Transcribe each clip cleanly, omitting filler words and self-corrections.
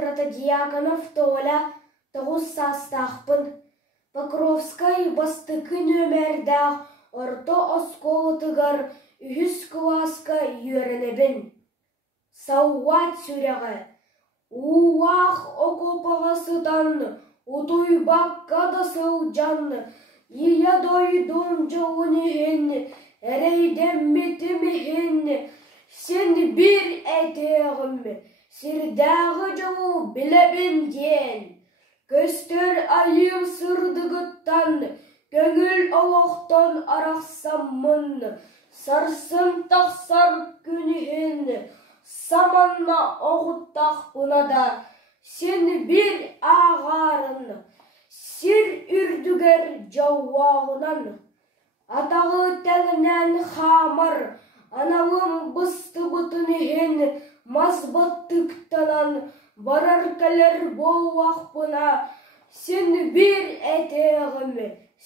протодиаконов Толя, тоғыз састақпын. Покровскай бастықы нөмердақ орто осколытығыр үхіс класска үйерінебін. Сауат сүрегі. Уақ окопағасыдан ұтуйбаққа да сылжан. Ия дойдың жауынығын, әрейден метімігін. Сен бір әтеғім, сірдағы жауы білебін ден. Көстер айыл сырдығыттан, көңіл олықтан арақсамын. Сарсын тақсар күнігін, саманна оғыттақ бұнада. Сен бір ағарын, сир үрдігер жауағынан. Атағы тәңінен хамар, аналым бұсты бұтынығын, мазбаттықтанан, барар кәлер болуақ бұна. Сен бір әтеғім,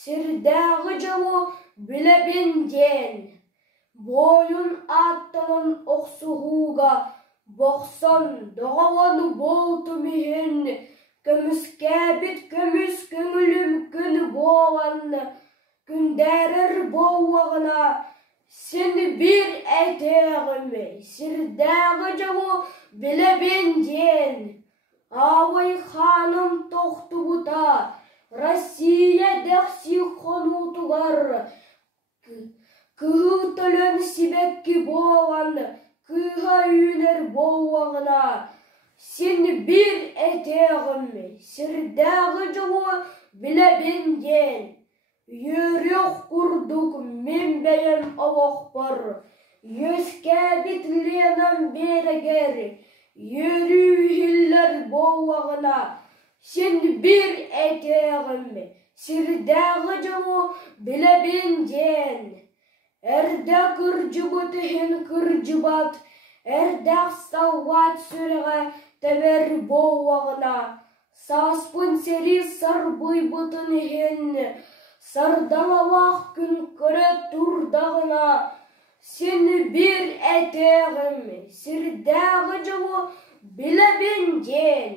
сірдағы жауы білебін ден. Бойын аттанын оқсығуға, боқсан доғаланы болтымығын. Көміске бит көміс көңілім күн болан, күндәрір болуағына. Сен бір әтеғім, сірдағы жауы білебін ден. Ауай ханым тоқты бұта, Россия дәқси қонутығар. Күгі төлін сибеккі болан, күға үйінер болуағына. Сен бір әтеғім, сірдағы жауы білебін ден. Үйірек құрдық мен бәйін олық бар. Өске бітленім берегер, үйірі хиллер болуағына. Сен бір әтеғім, сірдағы жауы білебін ден. Әрді күржібітіхін күржібат, әрдәқ сауат сүріға тәбір болуағына. Саспын сері сарбый бұтынығын, сардамалақ күн көрі тұрдағына. Сен бір әтеғім, сірдағы жауы білебін ден.